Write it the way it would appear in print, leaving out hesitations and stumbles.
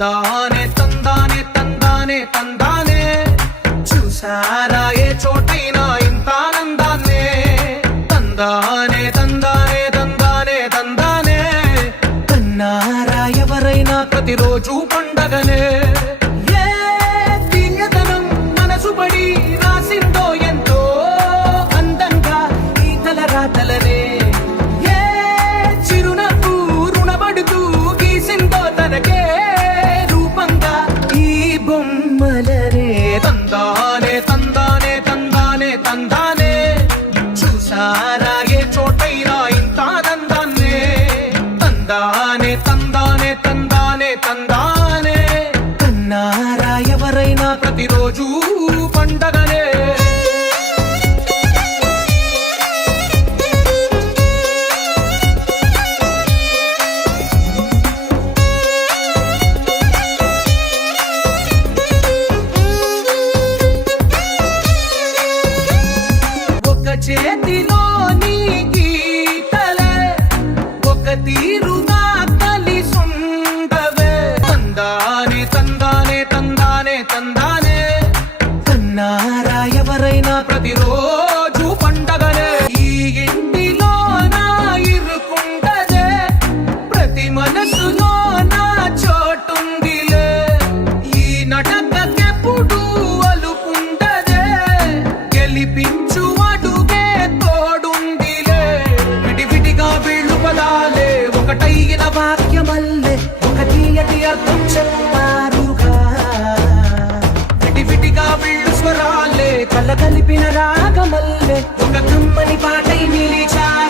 తందానే తందానే తందానే తందానే చూసారా ఏ చోటైనా ఇంత ఆనందాన్నే తందానే తందానే తందానే తందానే కన్నారా ఎవరైనా ప్రతిరోజు పండగనే ఏ తీయదనం మనసు పడి రాసిందో ఎంతో అందంగా ఈ తలరాతలనే ఏ చిరునవ్వు రుణపడుతూ గీసిందో తనకే రూపంగా ఈ బొమ్మలనే తందానే తందానే తందానే తందానే చూసారా ఏ చోటైనా ఇంత ఆనందాన్నే తందానే తందానే తందానే తందానే కన్నారా ఎవరైనా ప్రతిరోజు పండగనే చేతిలో నీ గీతలే ఒక తీరుగా కలిసుండవే తందానే తందానే తందానే తందానే కన్నారా ఎవరైనా ప్రతిరోజు పండగనే ఈ ఇంటిలో నా ఇరుకుండదే ప్రతి మనసులో నా చోటుందిలే ఈ నటకెప్పుడు అలుపుండదే గెలిపించు ఒకటైన వాక్యమల్లే ఒక తీయటి అర్థం చెప్పారుగా విడివిడిగా వీళ్ళు స్వరాలే కలగలిపిన రాగమల్లే ఒక కమ్మని పాటై నిలిచారు